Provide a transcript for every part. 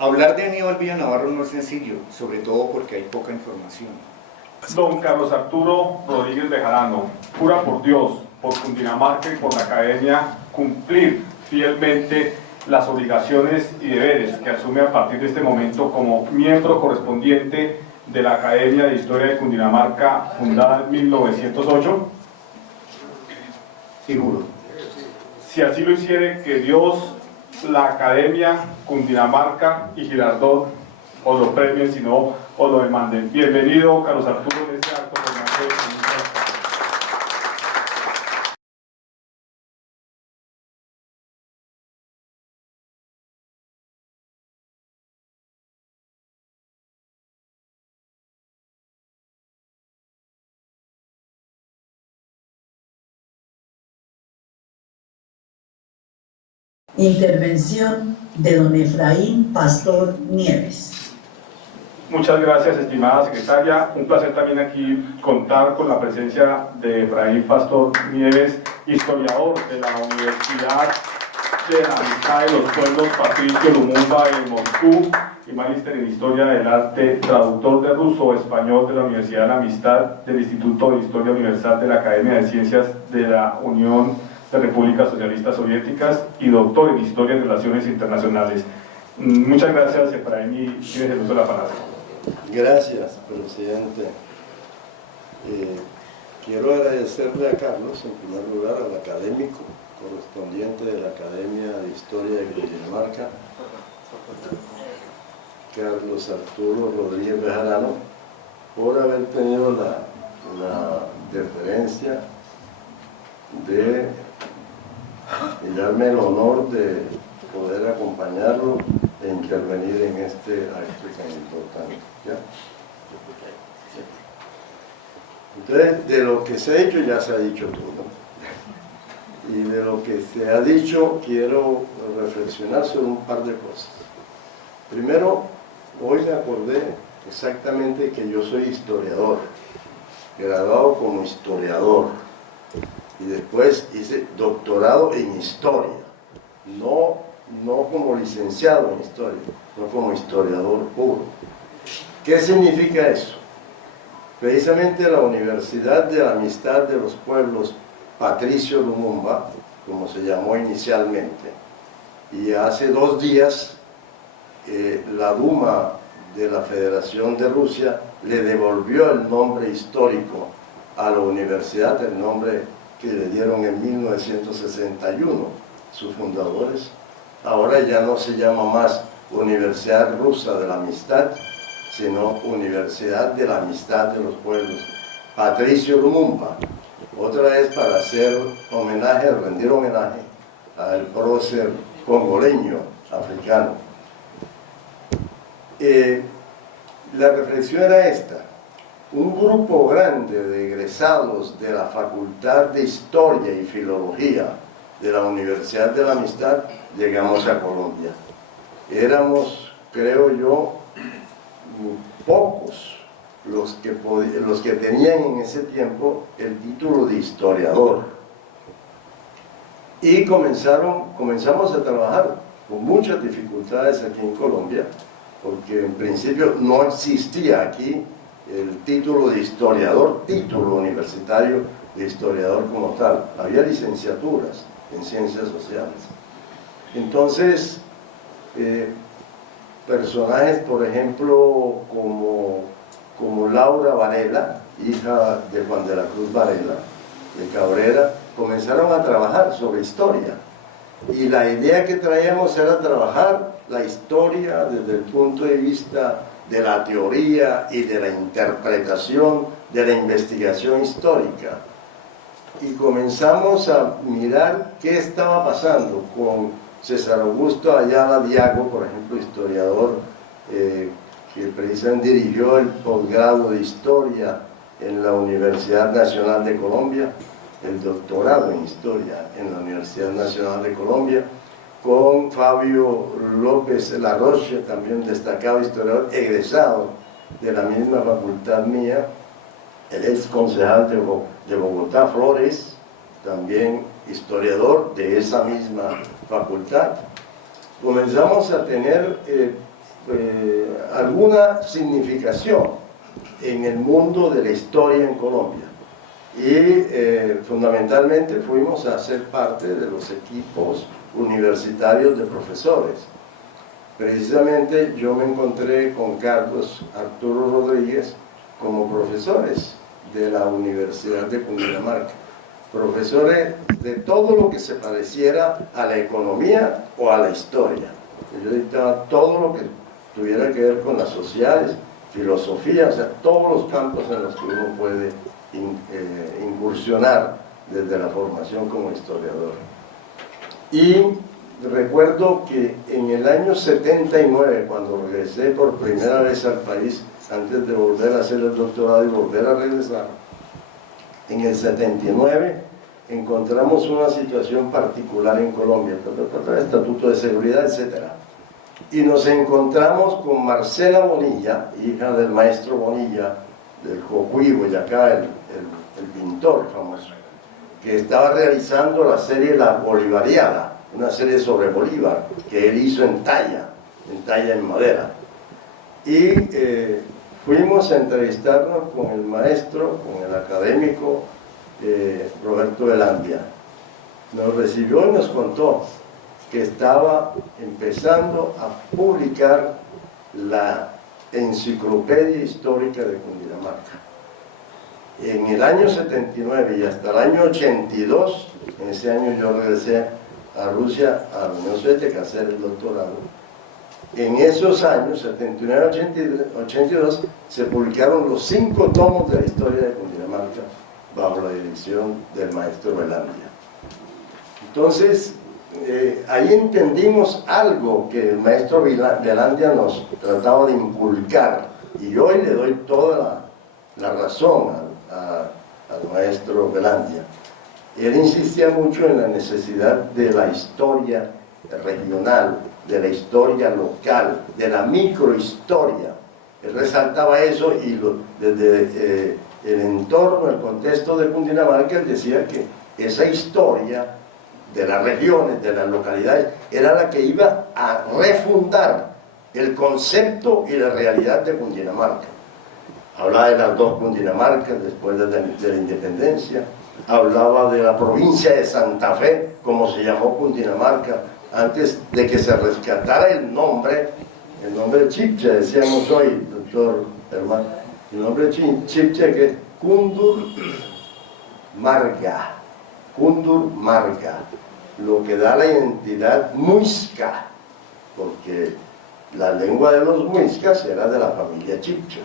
Hablar de Aníbal Villa Navarro no es sencillo, sobre todo porque hay poca información. Don Carlos Arturo Rodríguez Bejarano, jura por Dios, por Cundinamarca y por la Academia cumplir fielmente las obligaciones y deberes que asume a partir de este momento como miembro correspondiente de la Academia de Historia de Cundinamarca, fundada en 1908. Sí, juro. Si así lo hiciere, que Dios, la Academia, Cundinamarca y Girardot os lo premien, si no os lo demanden. Bienvenido, Carlos Arturo, en este acto formal de... Intervención de don Efraín Pastor Nieves. Muchas gracias, estimada secretaria. Un placer también aquí contar con la presencia de Efraín Pastor Nieves, historiador de la Universidad de la Amistad de los Pueblos Patricio Lumumba en Moscú y magíster en Historia del Arte, traductor de ruso-español de la Universidad de la Amistad del Instituto de Historia Universal de la Academia de Ciencias de la Unión de Repúblicas Socialistas Soviéticas y doctor en Historia y Relaciones Internacionales. Muchas gracias, Efraín, y tienes el uso de la palabra. Gracias, presidente. Quiero agradecerle a Carlos, en primer lugar, al académico correspondiente de la Academia de Historia de Cundinamarca, Carlos Arturo Rodríguez Bejarano, por haber tenido la deferencia de darme el honor de poder acompañarlo e intervenir en este acto tan importante. ¿Ya? Entonces, de lo que se ha hecho ya se ha dicho todo. Y de lo que se ha dicho quiero reflexionar sobre un par de cosas. Primero, hoy me acordé exactamente que yo soy historiador, graduado como historiador, y después hice doctorado en historia, no como licenciado en historia, no como historiador puro. ¿Qué significa eso? Precisamente la Universidad de la Amistad de los Pueblos Patricio Lumumba, como se llamó inicialmente, y hace 2 días la Duma de la Federación de Rusia le devolvió el nombre histórico a la universidad, el nombre que le dieron en 1961 sus fundadores. Ahora ya no se llama más Universidad Rusa de la Amistad, sino Universidad de la Amistad de los Pueblos Patricio Lumumba. Otra vez para hacer homenaje, rendir homenaje al prócer congoleño africano. La reflexión era esta: un grupo grande de egresados de la Facultad de Historia y Filología de la Universidad de la Amistad llegamos a Colombia. Éramos, creo yo, pocos los que tenían en ese tiempo el título de historiador. Y comenzamos a trabajar con muchas dificultades aquí en Colombia, porque en principio no existía aquí el título de historiador, título universitario de historiador como tal. Había licenciaturas en ciencias sociales. Entonces, personajes, por ejemplo, como Laura Varela, hija de Juan de la Cruz Varela, de Cabrera, comenzaron a trabajar sobre historia. Y la idea que traíamos era trabajar la historia desde el punto de vista de la teoría y de la interpretación de la investigación histórica. Y comenzamos a mirar qué estaba pasando con César Augusto Ayala Diago, por ejemplo, historiador que precisamente dirigió el posgrado de Historia en la Universidad Nacional de Colombia, el doctorado en Historia en la Universidad Nacional de Colombia, con Fabio López Larroche, también destacado historiador, egresado de la misma facultad mía, el ex concejal de Bogotá, Flores, también historiador de esa misma facultad. Comenzamos a tener alguna significación en el mundo de la historia en Colombia. Y fundamentalmente fuimos a ser parte de los equipos universitarios de profesores. Precisamente yo me encontré con Carlos Arturo Rodríguez como profesores de la Universidad de Cundinamarca, profesores de todo lo que se pareciera a la economía o a la historia. Yo dictaba todo lo que tuviera que ver con las sociales, filosofía, o sea, todos los campos en los que uno puede incursionar desde la formación como historiador. Y recuerdo que en el año 79, cuando regresé por primera vez al país, antes de volver a hacer el doctorado y volver a regresar, en el 79 encontramos una situación particular en Colombia, el Estatuto de Seguridad, etc. Y nos encontramos con Marcela Bonilla, hija del maestro Bonilla, del Cocuy, Boyacá, el pintor famoso, que estaba realizando la serie La Bolivariada, una serie sobre Bolívar, que él hizo en talla en madera. Y fuimos a entrevistarnos con el maestro, con el académico Roberto Velandia. Nos recibió y nos contó que estaba empezando a publicar la Enciclopedia Histórica de Cundinamarca. En el año 79 y hasta el año 82, en ese año yo regresé a Rusia, a la Unión Soviética, a hacer el doctorado. En esos años, 79, 82, se publicaron los 5 tomos de la historia de Cundinamarca bajo la dirección del maestro Velandia. Entonces, ahí entendims algo que el maestro Velandia nos trataba de inculcar, y hoy le doy toda la razón al maestro Velandia. Él insistía mucho en la necesidad de la historia regional, de la historia local, de la microhistoria. Él resaltaba eso y desde el entorno, el contexto de Cundinamarca, él decía que esa historia de las regiones, de las localidades, era la que iba a refundar el concepto y la realidad de Cundinamarca. Hablaba de las 2 Cundinamarcas después de la independencia, hablaba de la provincia de Santa Fe, como se llamó Cundinamarca, antes de que se rescatara el nombre chipcha, decíamos hoy, doctor Herman, el nombre chipcha que es Kundur Marga, lo que da la identidad muisca, porque la lengua de los muiscas era de la familia chipcha,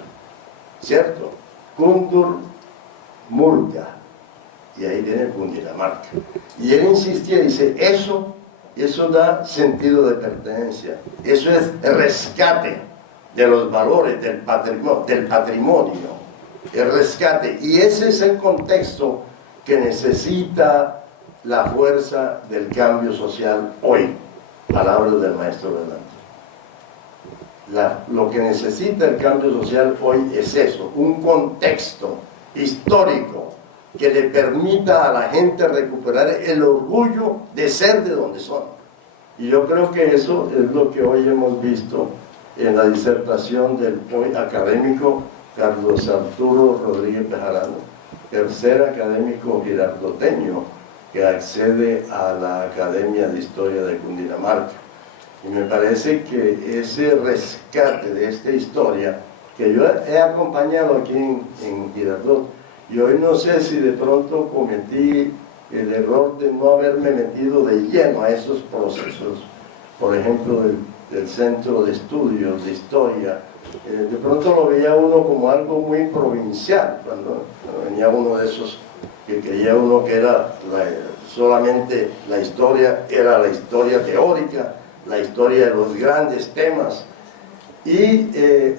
¿cierto? Kundur Murga, y ahí viene Cundinamarca. Y él insistía, dice, eso da sentido de pertenencia, eso es el rescate de los valores, del patrimonio, el rescate, y ese es el contexto que necesita la fuerza del cambio social hoy, palabras del maestro Velandia. Lo que necesita el cambio social hoy es eso, un contexto histórico que le permita a la gente recuperar el orgullo de ser de donde son. Y yo creo que eso es lo que hoy hemos visto en la disertación del hoy académico Carlos Arturo Rodríguez Bejarano, tercer académico girardoteño que accede a la Academia de Historia de Cundinamarca. Y me parece que ese rescate de esta historia, que yo he acompañado aquí en Girardot, y hoy no sé si de pronto cometí el error de no haberme metido de lleno a esos procesos, por ejemplo, del Centro de Estudios de Historia. De pronto lo veía uno como algo muy provincial, cuando venía uno de esos que creía uno que era solamente la historia, era la historia teórica, la historia de los grandes temas. Y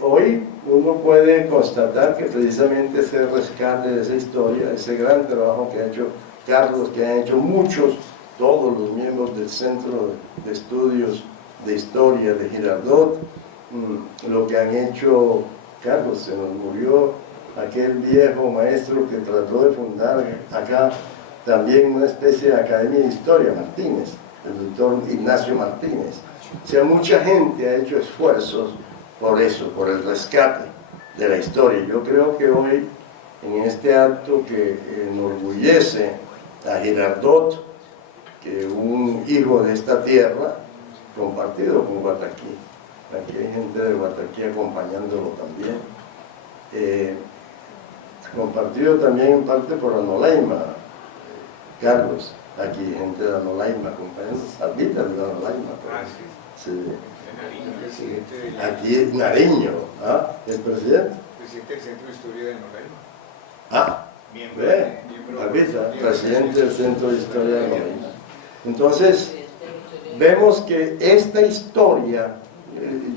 hoy uno puede constatar que precisamente ese rescate de esa historia, ese gran trabajo que ha hecho Carlos, que han hecho muchos, todos los miembros del Centro de Estudios de Historia de Girardot, lo que han hecho, Carlos, se nos murió aquel viejo maestro que trató de fundar acá también una especie de Academia de Historia, Martínez, el doctor Ignacio Martínez. O sea, mucha gente ha hecho esfuerzos por eso, por el rescate de la historia. Yo creo que hoy, en este acto que enorgullece a Girardot, que un hijo de esta tierra, compartido con Guataquí, aquí hay gente de Guataquí acompañándolo también, compartido también en parte por Anolaima, Carlos, aquí hay gente de Anolaima acompañando, Salvita de Anolaima. Sí. Aquí es Nariño, ¿ah? El presidente. Presidente del Centro de Historia de Nolaima. Ah, ve, Salvita, presidente del Centro de Historia de Nolaima. Entonces, vemos que esta historia,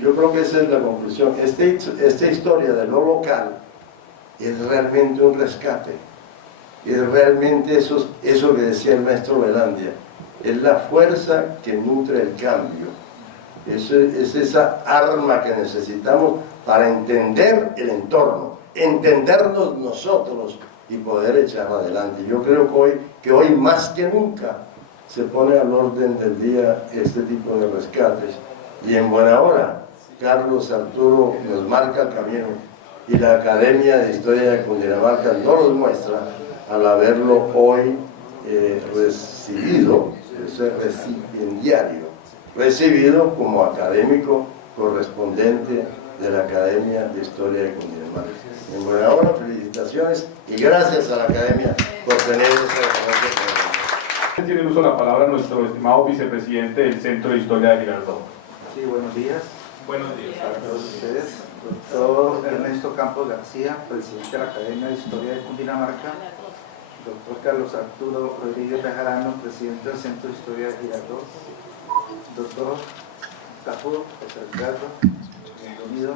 yo creo que esa es la conclusión, esta historia de lo local es realmente un rescate, es realmente eso que decía el maestro Velandia, es la fuerza que nutre el cambio, es esa arma que necesitamos para entender el entorno, entendernos nosotros y poder echar adelante. Yo creo que hoy más que nunca se pone al orden del día este tipo de rescates, y en buena hora Carlos Arturo nos marca el camino y la Academia de Historia de Cundinamarca nos los muestra al haberlo hoy recibido, ese recipiendario, recibido como académico correspondiente de la Academia de Historia de Cundinamarca. En buena hora, felicitaciones y gracias a la Academia por tener esta referencia. Tiene uso la palabra nuestro estimado vicepresidente del Centro de Historia de Girardot. Sí, buenos días. Buenos días. Para todos ustedes. Doctor Ernesto Campos García, presidente de la Academia de Historia de Cundinamarca. Doctor Carlos Arturo Rodríguez Bejarano, presidente del Centro de Historia de Girardot. Doctor Capur, José Ricardo, bienvenido.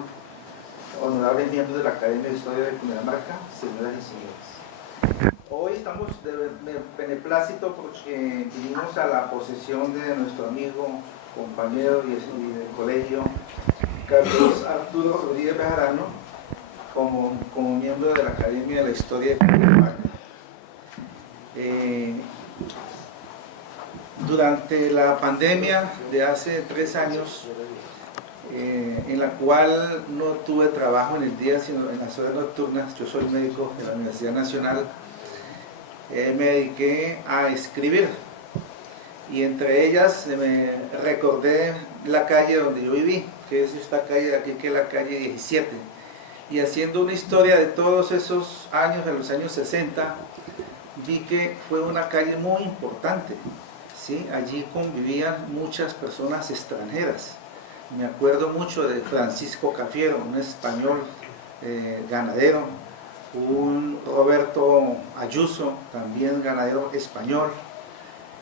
Honorables miembros de la Academia de Historia de Cundinamarca, señoras y señores. Hoy estamos de beneplácito porque vinimos a la posesión de nuestro amigo, compañero y del colegio, Carlos Arturo Rodríguez Bejarano, como miembro de la Academia de la Historia de Cundinamarca. Durante la pandemia de hace 3 años, en la cual no tuve trabajo en el día, sino en las horas nocturnas, yo soy médico de la Universidad Nacional, me dediqué a escribir, y entre ellas me recordé la calle donde yo viví, que es esta calle de aquí, que es la calle 17, y haciendo una historia de todos esos años, de los años 60, vi que fue una calle muy importante, ¿sí? Allí convivían muchas personas extranjeras. Me acuerdo mucho de Francisco Cafiero, un español ganadero, un Roberto Ayuso, también ganadero español,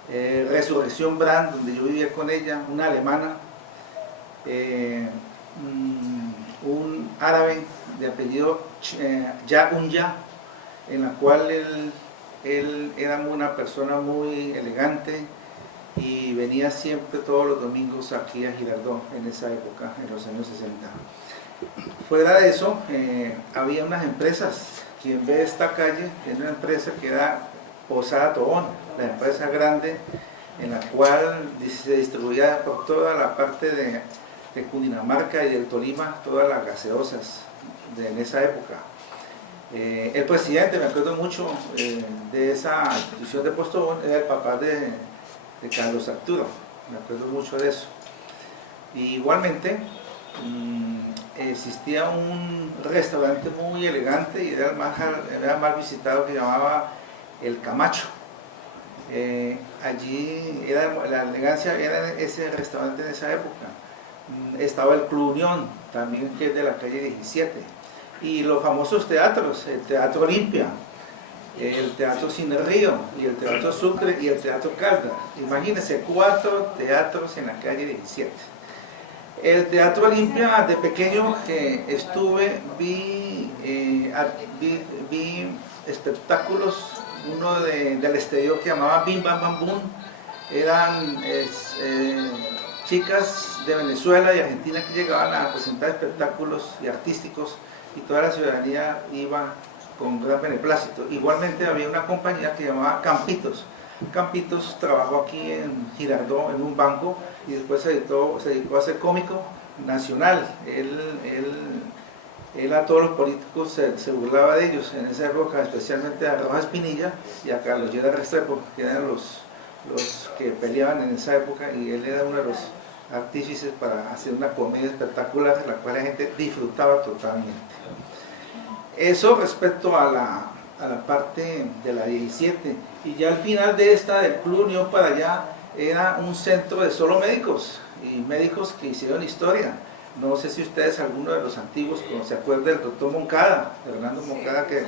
Resurrección Brand, donde yo vivía con ella, una alemana, un árabe de apellido Unya, en la cual él era una persona muy elegante y venía siempre todos los domingos aquí a Girardot en esa época, en los años 60. Fuera de eso, había unas empresas. Quien ve esta calle tiene una empresa que era Posada Tobón, la empresa grande en la cual se distribuía por toda la parte de Cundinamarca y del Tolima, todas las gaseosas en esa época. El presidente, me acuerdo mucho de esa institución de Postobón, era el papá de Carlos Arturo, me acuerdo mucho de eso. Y igualmente existía un restaurante muy elegante y era el más visitado, que llamaba El Camacho. Allí la elegancia era ese restaurante en esa época. Estaba el Club Unión, también, que es de la calle 17, y los famosos teatros, el Teatro Olimpia, el Teatro Cine Río, y el Teatro Sucre y el Teatro Caldas. Imagínense, 4 teatros en la calle 17. El Teatro Olimpia, de pequeño que estuve, vi espectáculos, uno del exterior que llamaba Bim Bam Bam Boom. Eran chicas de Venezuela y Argentina que llegaban a presentar espectáculos y artísticos, y toda la ciudadanía iba con gran beneplácito. Igualmente había una compañía que llamaba Campitos. Campitos trabajó aquí en Girardot en un banco, y después se dedicó a ser cómico, nacional. Él a todos los políticos se burlaba de ellos en esa época, especialmente a Rojas Pinilla y a Carlos Lleras Restrepo, que eran los que peleaban en esa época, y él era uno de los artífices para hacer una comedia espectacular, la cual la gente disfrutaba totalmente. Eso respecto a la parte de la 17, y ya al final de esta, del Club Unión para allá, era un centro de solo médicos, y médicos que hicieron historia. No sé si ustedes, alguno de los antiguos, se acuerdan del doctor Moncada, Fernando Moncada, que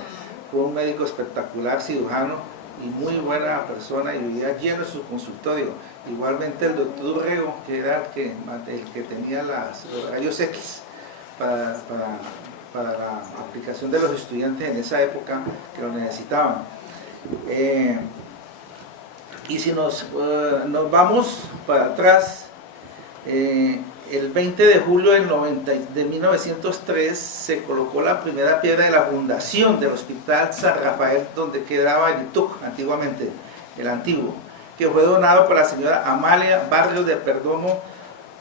fue un médico espectacular, cirujano, y muy buena persona, y vivía lleno en su consultorio. Igualmente el doctor Urrego, que era el que tenía los rayos X para la aplicación de los estudiantes en esa época que lo necesitaban. Y si nos vamos para atrás, el 20 de julio de 1903 se colocó la primera piedra de la fundación del Hospital San Rafael, donde quedaba el ITUC antiguamente, el antiguo, que fue donado por la señora Amalia Barrios de Perdomo,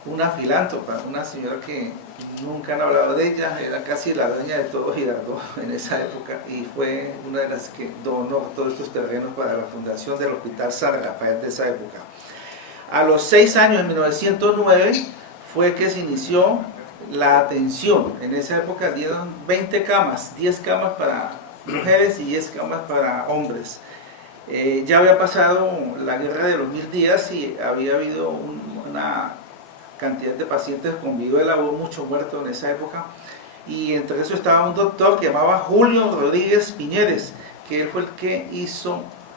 una filántropa, una señora que nunca han hablado de ella, era casi la dueña de todo Girardot en esa época, y fue una de las que donó todos estos terrenos para la fundación del Hospital San Rafael de esa época. A los 6 años, en 1909, fue que se inició la atención. En esa época dieron 20 camas, 10 camas para mujeres y 10 camas para hombres. Ya había pasado la guerra de los 1000 días y había habido una cantidad de pacientes con viruela, hubo mucho muerto en esa época, y entre eso estaba un doctor que llamaba Julio Rodríguez Piñeres, que él fue el que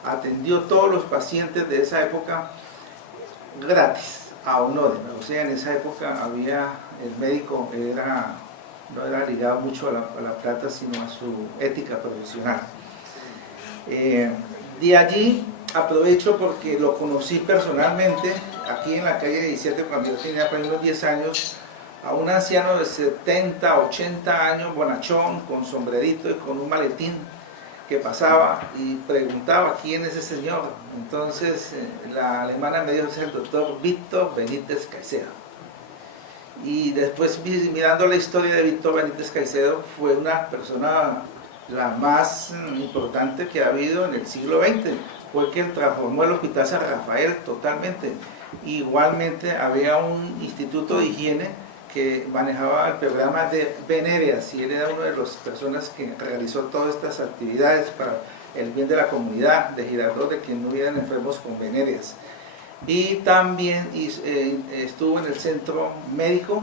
atendió todos los pacientes de esa época gratis, a honores. O sea, en esa época había, el médico no era ligado mucho a la plata, sino a su ética profesional. De allí aprovecho porque lo conocí personalmente aquí en la calle 17 cuando yo tenía por ahí unos 10 años, a un anciano de 70, 80 años, bonachón, con sombrerito y con un maletín, que pasaba y preguntaba quién es ese señor. Entonces la alemana me dijo: es el doctor Víctor Benítez Caicedo. Y después, mirando la historia de Víctor Benítez Caicedo, fue una persona la más importante que ha habido en el siglo XX, fue quien transformó el Hospital San Rafael totalmente. Igualmente había un instituto de higiene que manejaba el programa de venéreas, y él era una de las personas que realizó todas estas actividades para el bien de la comunidad de Girardot, de que no hubieran enfermos con venéreas. Y también estuvo en el centro médico,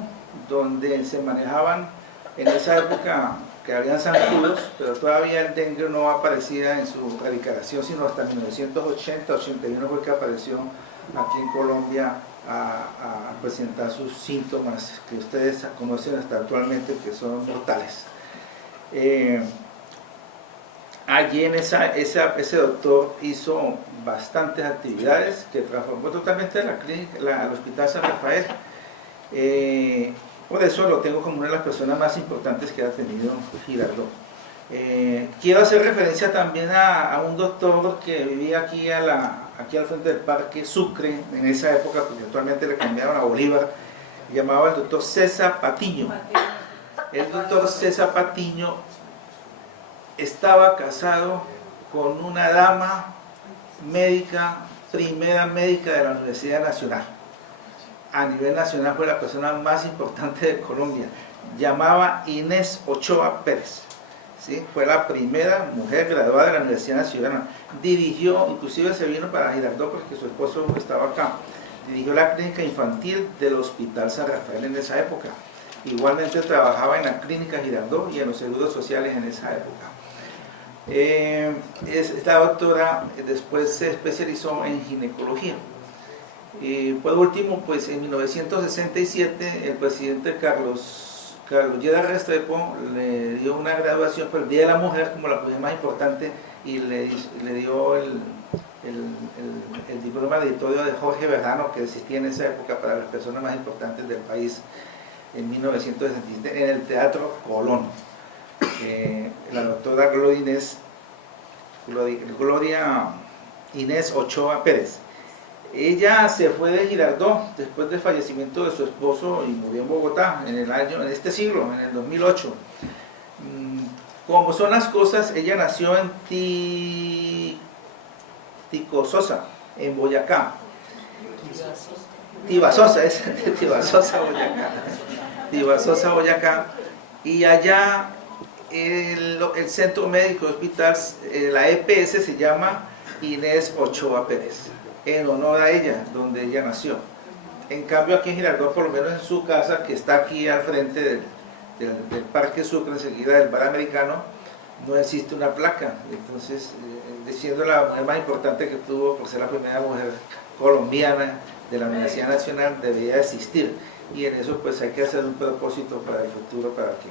donde se manejaban en esa época que habían zancudos, pero todavía el dengue no aparecía en su erradicación, sino hasta 1980-81 fue que apareció aquí en Colombia a presentar sus síntomas que ustedes conocen hasta actualmente, que son mortales. Allí en ese doctor hizo bastantes actividades que transformó totalmente la clínica, el Hospital San Rafael. Por eso lo tengo como una de las personas más importantes que ha tenido Girardot. Quiero hacer referencia también a un doctor que vivía aquí al frente del Parque Sucre en esa época, porque actualmente le cambiaron a Bolívar, llamaba el doctor César Patiño. El doctor César Patiño estaba casado con una dama médica, primera médica de la Universidad Nacional. A nivel nacional fue la persona más importante de Colombia. Llamaba Inés Ochoa Pérez. ¿Sí? Fue la primera mujer graduada de la Universidad Nacional. Dirigió, inclusive se vino para Girardot porque su esposo estaba acá. Dirigió la clínica infantil del Hospital San Rafael en esa época. Igualmente trabajaba en la clínica Girardot y en los seguros sociales en esa época. Esta doctora después se especializó en ginecología. Por último, pues en 1967 el presidente Carlos Lleras Restrepo le dio una graduación por el Día de la Mujer como la mujer más importante, y le dio el diploma de auditorio de Jorge Verdano, que existía en esa época para las personas más importantes del país, en 1967 en el Teatro Colón. La doctora Gloria Inés Ochoa Pérez. Ella se fue de Girardot después del fallecimiento de su esposo y murió en Bogotá en este siglo, en el 2008. Como son las cosas, ella nació en Ticososa, en Boyacá. Tibasosa, es Tibasosa, Boyacá. Tibasosa, Boyacá. Y allá el centro médico hospital, la EPS se llama Inés Ochoa Pérez, en honor a ella, donde ella nació. En cambio aquí en Girardot, por lo menos en su casa, que está aquí al frente del Parque Sucre, enseguida del Bar Americano, no existe una placa. Entonces, siendo la mujer más importante que tuvo, por ser la primera mujer colombiana de la Universidad Nacional, debía existir. Y en eso pues hay que hacer un propósito para el futuro, para que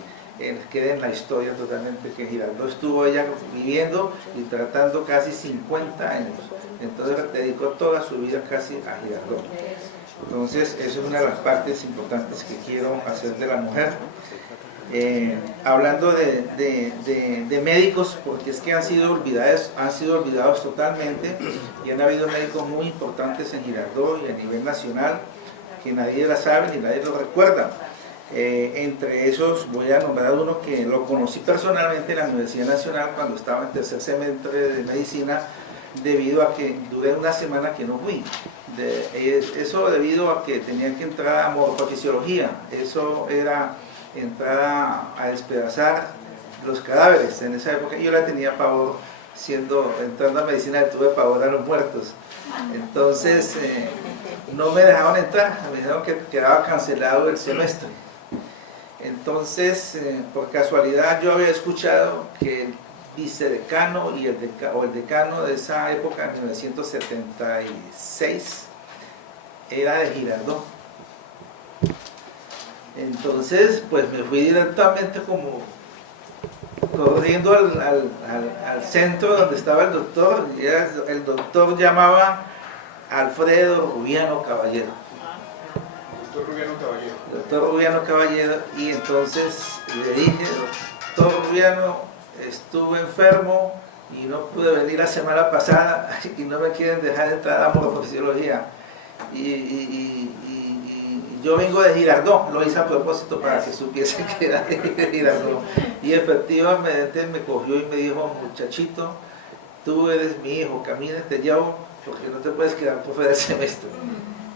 quede en la historia totalmente que Girardot estuvo ella viviendo y tratando casi 50 años. Entonces dedicó toda su vida casi a Girardot. Entonces, eso es una de las partes importantes que quiero hacer de la mujer. Hablando de médicos, porque es que han sido olvidados totalmente, y han habido médicos muy importantes en Girardot y a nivel nacional, que nadie la sabe ni nadie lo recuerda. Entre esos voy a nombrar uno que lo conocí personalmente en la Universidad Nacional cuando estaba en tercer semestre de medicina, debido a que duré una semana que no fui. Eso debido a que tenía que entrar a morfofisiología. Eso era entrar a despedazar los cadáveres. En esa época yo la tenía pavor, entrando a medicina tuve pavor a los muertos. Entonces no me dejaban entrar, me dijeron que quedaba cancelado el semestre. Entonces, por casualidad yo había escuchado que el vicedecano y el decano de esa época, en 1976, era de Girardot. Entonces, pues me fui directamente como corriendo al centro donde estaba el doctor, y el doctor llamaba Alfredo Rubiano Caballero. Doctor Rubiano Caballero, y entonces le dije, doctor Rubiano, estuve enfermo y no pude venir la semana pasada y no me quieren dejar entrar a morfofisiología. Y yo vengo de Girardot, lo hice a propósito para que supiese que era de Girardot. Y efectivamente me cogió y me dijo, muchachito, tú eres mi hijo, camina, te llevo, porque no te puedes quedar por fuera del semestre.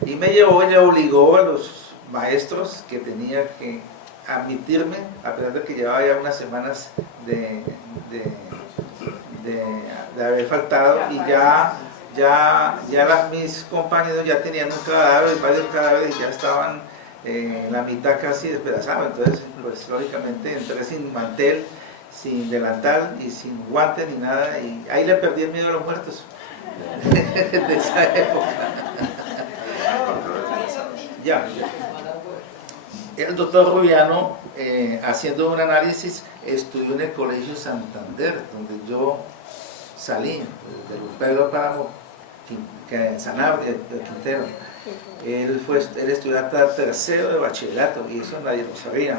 Y me llevó, ella obligó a los maestros que tenía que admitirme, a pesar de que llevaba ya unas semanas de haber faltado, y mis compañeros ya tenían un cadáver, varios cadáveres, ya estaban en la mitad casi despedazados. Entonces, pues lógicamente entré sin mantel, sin delantal y sin guantes ni nada, y ahí le perdí el miedo a los muertos de esa época. Ya. El doctor Rubiano, haciendo un análisis, estudió en el Colegio Santander, donde yo salí, de Pedro Páramo, Sanabria, de Quintero. Él estudió hasta tercero de bachillerato, y eso nadie lo sabía.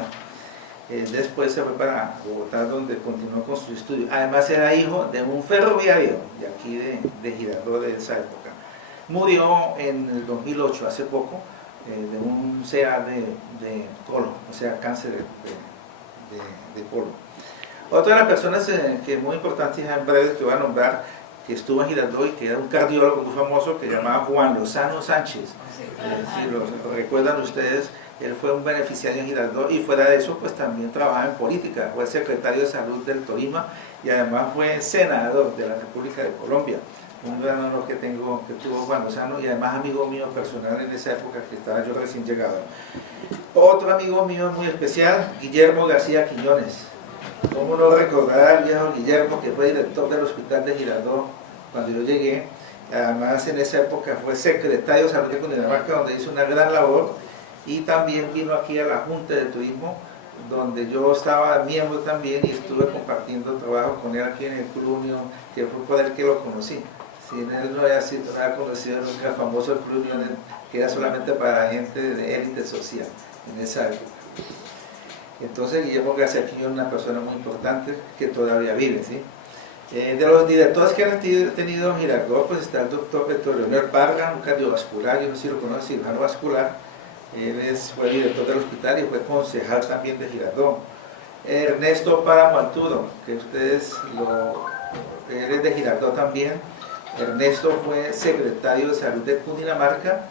Después se fue para Bogotá, donde continuó con su estudio. Además era hijo de un ferroviario de aquí de Girardot, de esa época. Murió en el 2008, hace poco, de un CA de colon, o sea, cáncer de colon. Otra de las personas que es muy importante, en breve, que voy a nombrar, que estuvo en Girardot y que era un cardiólogo muy famoso, que se llamaba Juan Lozano Sánchez. Si lo recuerdan ustedes, él fue un beneficiario en Girardot, y fuera de eso pues también trabaja en política, fue secretario de salud del Tolima y además fue senador de la República de Colombia. Un gran honor que tuvo Juan Lozano, y además amigo mío personal en esa época que estaba yo recién llegado. Otro amigo mío muy especial, Guillermo García Quiñones. ¿Cómo no recordar al viejo Guillermo, que fue director del hospital de Girardot cuando yo llegué? Además en esa época fue secretario de salud de Cundinamarca, donde hizo una gran labor, y también vino aquí a la Junta de Turismo, donde yo estaba miembro también, y estuve compartiendo trabajo con él aquí en el Club Unión, que fue por él que lo conocí. Si él no había conocido nunca el famoso Club Unión, que era solamente para gente de élite social en esa época. Entonces Guillermo García Quiñones es una persona muy importante que todavía vive, ¿sí? De los directores que han tenido en Girardot, pues está el doctor Leonel Parga, un cardiovascular, yo no sé si lo conoce, cirujano vascular. Él fue director del hospital y fue concejal también de Girardot. Ernesto Páramo Arturo, que él es de Girardot también. Ernesto fue secretario de salud de Cundinamarca,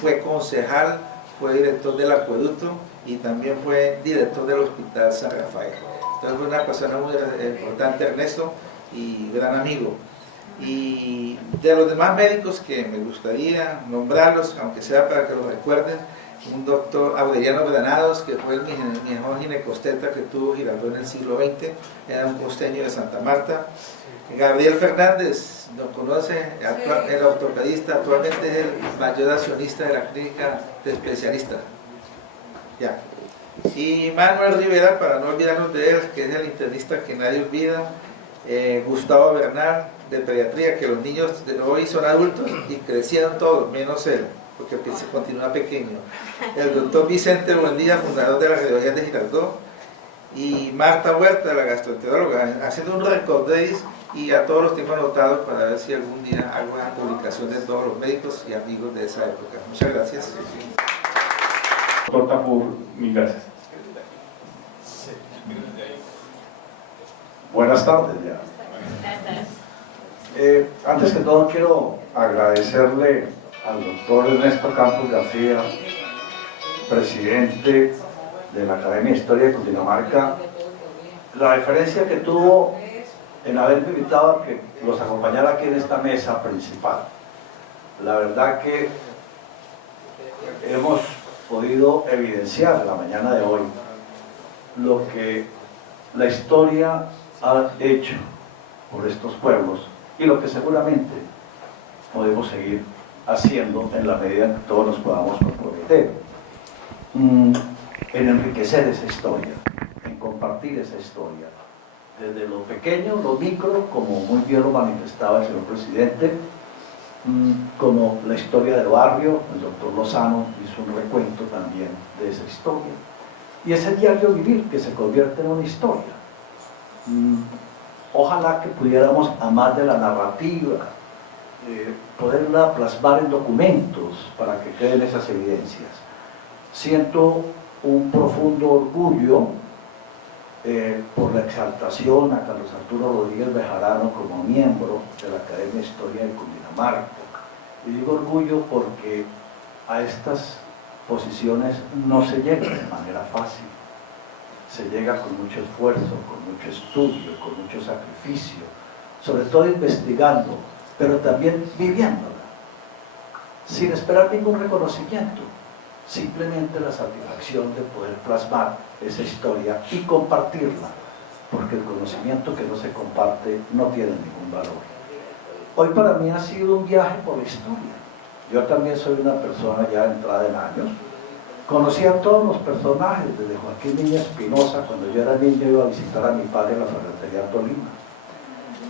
fue concejal, fue director del acueducto y también fue director del hospital San Rafael. Entonces fue una persona muy importante, Ernesto, y gran amigo. Y de los demás médicos que me gustaría nombrarlos, aunque sea para que lo recuerden, un doctor Aureliano Granados, que fue el mejor ginecosteta que tuvo Girardot en el siglo XX, era un costeño de Santa Marta. Gabriel Fernández, lo conoce, el ortopedista, actualmente es el mayor accionista de la clínica de especialistas. Ya. Y Manuel Rivera, para no olvidarnos de él, que es el internista que nadie olvida. Gustavo Bernal, de pediatría, que los niños de hoy son adultos y crecieron todos, menos él, porque se continúa pequeño. El doctor Vicente Buendía, fundador de la radiología de Girardot, y Marta Huerta, la gastroenteróloga, haciendo un recorderis y a todos los temas anotados para ver si algún día hago una publicación de todos los médicos y amigos de esa época. Muchas gracias. Doctor Tafur, mil gracias. Buenas tardes ya. Antes que todo quiero agradecerle al doctor Ernesto Campos García, presidente de la Academia de Historia de Cundinamarca, la deferencia que tuvo en haberme invitado a que los acompañara aquí en esta mesa principal. La verdad que hemos podido evidenciar en la mañana de hoy lo que la historia ha hecho por estos pueblos y lo que seguramente podemos seguir haciendo en la medida en que todos nos podamos comprometer en enriquecer esa historia, en compartir esa historia desde lo pequeño, lo micro, como muy bien lo manifestaba el señor presidente, como la historia del barrio. El doctor Lozano hizo un recuento también de esa historia y ese diario vivir que se convierte en una historia. Ojalá que pudiéramos, a más de la narrativa, poderla plasmar en documentos para que queden esas evidencias. Siento un profundo orgullo por la exaltación a Carlos Arturo Rodríguez Bejarano como miembro de la Academia de Historia de Cundinamarca. Y digo orgullo porque a estas posiciones no se llega de manera fácil. Se llega con mucho esfuerzo, con mucho estudio, con mucho sacrificio, sobre todo investigando, pero también viviéndola, sin esperar ningún reconocimiento, simplemente la satisfacción de poder plasmar esa historia y compartirla, porque el conocimiento que no se comparte no tiene ningún valor. Hoy para mí ha sido un viaje por la historia. Yo también soy una persona ya entrada en años. Conocí a todos los personajes, desde Joaquín Niño Espinosa, cuando yo era niño iba a visitar a mi padre en la ferretería Tolima.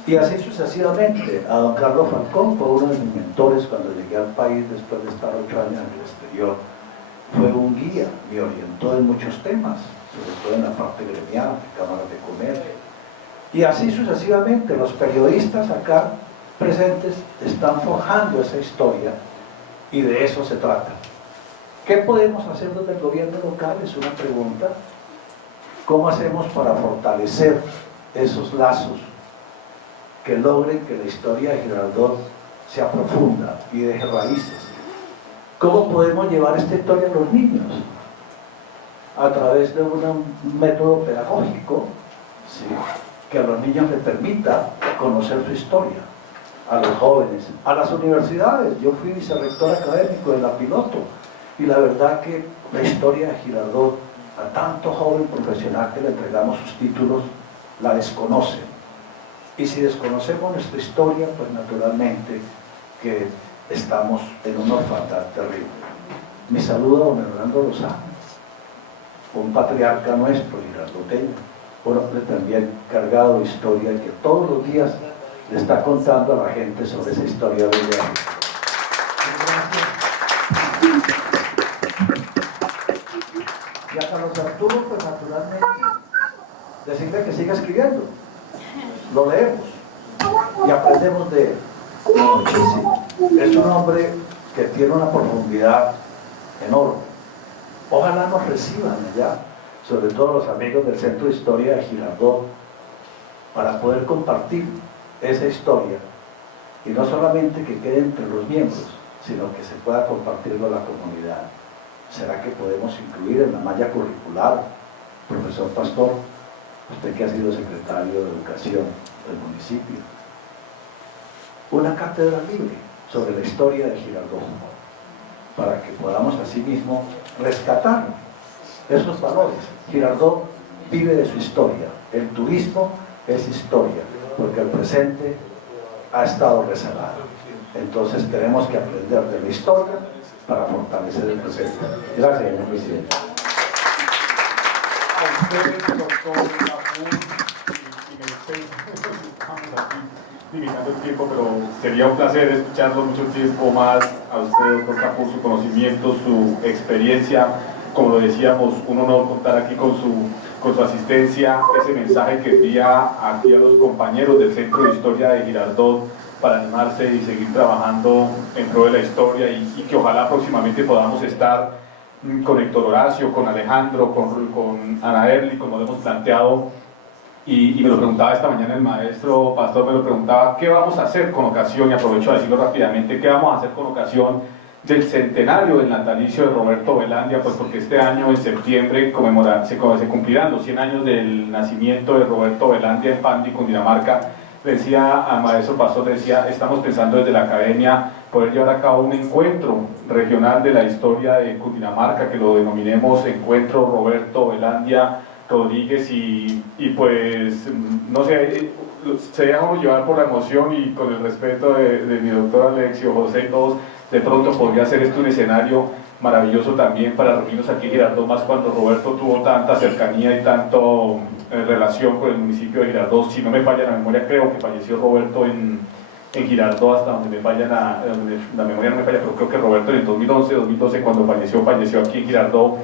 Y así sucesivamente, a don Carlos Falcón fue uno de mis mentores cuando llegué al país después de estar 8 años en el exterior. Fue un guía, me orientó en muchos temas, sobre todo en la parte gremial, de cámaras de comercio. Y así sucesivamente, los periodistas acá presentes están forjando esa historia y de eso se trata. ¿Qué podemos hacer desde el gobierno local? Es una pregunta. ¿Cómo hacemos para fortalecer esos lazos que logren que la historia de Girardot sea profunda y deje raíces? ¿Cómo podemos llevar esta historia a los niños? A través de un método pedagógico, ¿sí?, que a los niños les permita conocer su historia, a los jóvenes, a las universidades. Yo fui vicerrector académico de la Piloto y la verdad que la historia de Girardot, a tanto joven profesional que le entregamos sus títulos, la desconocen. Y si desconocemos nuestra historia, pues naturalmente que estamos en una orfandad terrible. Mi saludo a don Hernando Lozano, un patriarca nuestro, girardoteño, un hombre también cargado de historia y que todos los días le está contando a la gente sobre esa historia bella. Y a Carlos Arturo, pues naturalmente, decirle que siga escribiendo. Lo leemos. y aprendemos de él muchísimo. Es un hombre que tiene una profundidad enorme. Ojalá nos reciban allá, sobre todo los amigos del Centro de Historia de Girardot, para poder compartir esa historia y no solamente que quede entre los miembros, sino que se pueda compartirlo a la comunidad. ¿Será que podemos incluir en la malla curricular, profesor Pastor, usted que ha sido secretario de Educación del municipio, una cátedra libre sobre la historia de Girardot, para que podamos asimismo rescatar esos valores? Girardot vive de su historia, el turismo es historia, porque el presente ha estado rezagado. Entonces tenemos que aprender de la historia para fortalecer el presente. Gracias, señor presidente. A ustedes, doctor Lafún, y estamos aquí limitando el tiempo, pero sería un placer escucharlo mucho tiempo más a usted, doctor Lafún, su conocimiento, su experiencia. Como lo decíamos, un honor contar aquí con su asistencia, ese mensaje que envía aquí a los compañeros del Centro de Historia de Girardot para animarse y seguir trabajando en pro de la historia y que ojalá próximamente podamos estar con Héctor Horacio, con Alejandro, con Ana Erly, como lo hemos planteado. Y me lo preguntaba esta mañana el maestro Pastor, me lo preguntaba, ¿qué vamos a hacer con ocasión, y aprovecho a decirlo rápidamente, qué vamos a hacer con ocasión del centenario del natalicio de Roberto Velandia? Pues porque este año en septiembre se cumplirán los 100 años del nacimiento de Roberto Velandia en Pandi, Cundinamarca. Decía al maestro Pastor, decía, estamos pensando desde la academia poder llevar a cabo un encuentro regional de la historia de Cundinamarca, que lo denominemos Encuentro Roberto Velandia Rodríguez, y pues no sé, se deja uno llevar por la emoción y con el respeto de mi doctor Alexio, José y todos. De pronto podría ser esto un escenario maravilloso también para reunirnos aquí en Girardot, más cuando Roberto tuvo tanta cercanía y tanto relación con el municipio de Girardot. Si no me falla la memoria, creo que falleció Roberto en Girardot, hasta donde la memoria no me falla, pero creo que Roberto en el 2012, cuando falleció aquí en Girardot.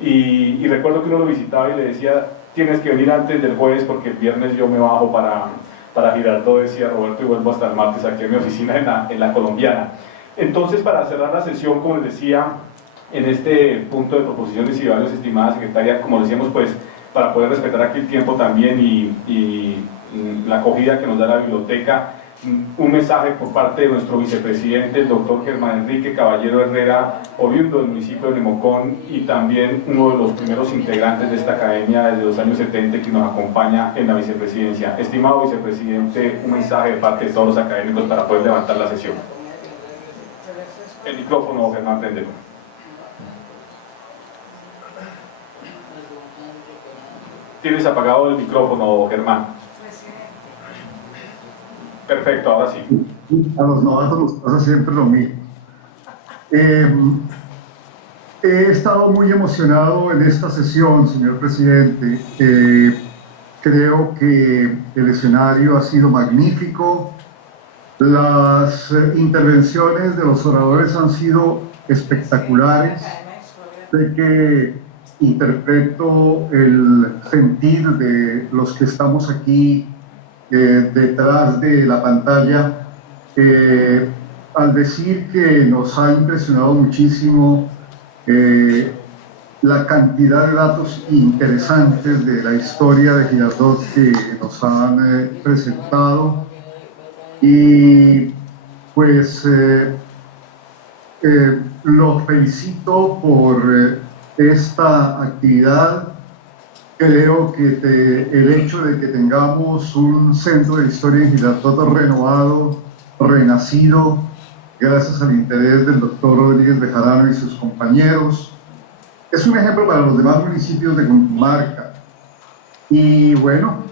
Y recuerdo que uno lo visitaba y le decía, tienes que venir antes del jueves porque el viernes yo me bajo para Girardot, decía Roberto, y vuelvo hasta el martes aquí en mi oficina en la Colombiana. Entonces, para cerrar la sesión, como les decía, en este punto de proposiciones y varios, estimada secretaria, como decíamos, pues para poder respetar aquí el tiempo también y la acogida que nos da la biblioteca, un mensaje por parte de nuestro vicepresidente, el doctor Germán Enrique Caballero Herrera, oriundo del municipio de Nemocón y también uno de los primeros integrantes de esta academia desde los años 70 que nos acompaña en la vicepresidencia. Estimado vicepresidente, un mensaje de parte de todos los académicos para poder levantar la sesión. El micrófono, Germán, préndelo. Tienes apagado el micrófono, Germán. Perfecto, ahora sí. A los novatos nos pasa siempre lo mismo. He estado muy emocionado en esta sesión, señor presidente. Creo que el escenario ha sido magnífico. Las intervenciones de los oradores han sido espectaculares. Sé que interpreto el sentir de los que estamos aquí detrás de la pantalla al decir que nos ha impresionado muchísimo la cantidad de datos interesantes de la historia de Girardot que nos han presentado. Y pues lo felicito por esta actividad. Creo que el hecho de que tengamos un centro de historia en Girardot renovado, renacido, gracias al interés del doctor Rodríguez Bejarano y sus compañeros, es un ejemplo para los demás municipios de Cundinamarca. Y bueno,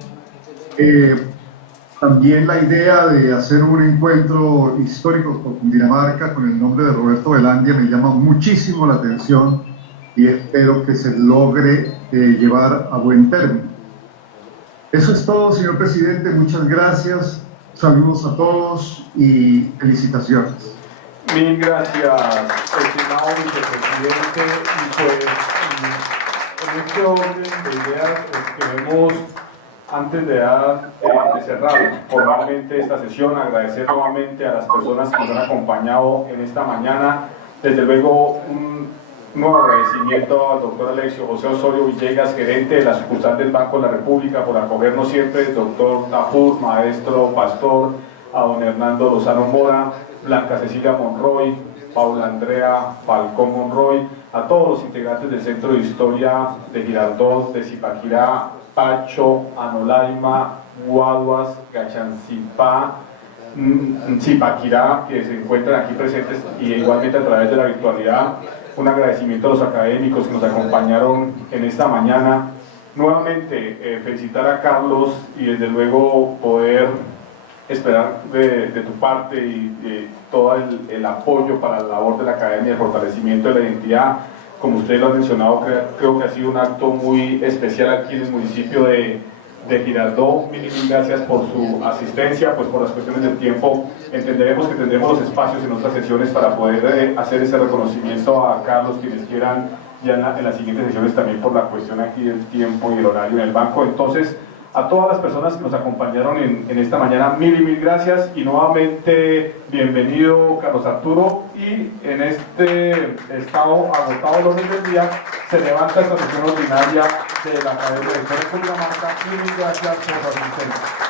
también la idea de hacer un encuentro histórico con Cundinamarca con el nombre de Roberto Velandia me llama muchísimo la atención y espero que se logre llevar a buen término. Eso es todo, señor presidente. Muchas gracias. Saludos a todos y felicitaciones. Mil gracias, estimado vicepresidente. Y pues, en este orden de ideas, queremos antes de cerrar formalmente esta sesión, agradecer nuevamente a las personas que nos han acompañado en esta mañana. Desde luego, un nuevo agradecimiento al doctor Alexio José Osorio Villegas, gerente de la sucursal del Banco de la República, por acogernos siempre, doctor Tafur, maestro, pastor, a don Hernando Lozano Mora, Blanca Cecilia Monroy, Paula Andrea Falcón Monroy, a todos los integrantes del Centro de Historia de Girardot, de Zipaquirá, Pacho, Anolaima, Guaduas, Gachancipá, Zipaquirá, que se encuentran aquí presentes y igualmente a través de la virtualidad. Un agradecimiento a los académicos que nos acompañaron en esta mañana. Nuevamente felicitar a Carlos y desde luego poder esperar de tu parte y de todo el apoyo para la labor de la academia, el fortalecimiento de la identidad. Como ustedes lo han mencionado, creo que ha sido un acto muy especial aquí en el municipio de Girardot. Mil gracias por su asistencia, pues por las cuestiones del tiempo entenderemos que tendremos los espacios en otras sesiones para poder hacer ese reconocimiento a Carlos, quienes quieran ya en las siguientes sesiones, también por la cuestión aquí del tiempo y el horario en el banco. Entonces, a todas las personas que nos acompañaron en esta mañana, mil gracias y nuevamente bienvenido Carlos Arturo. Y en este estado agotado los del día se levanta esta sesión ordinaria de la Academia de Historia de Cundinamarca. Mil gracias por su asistencia.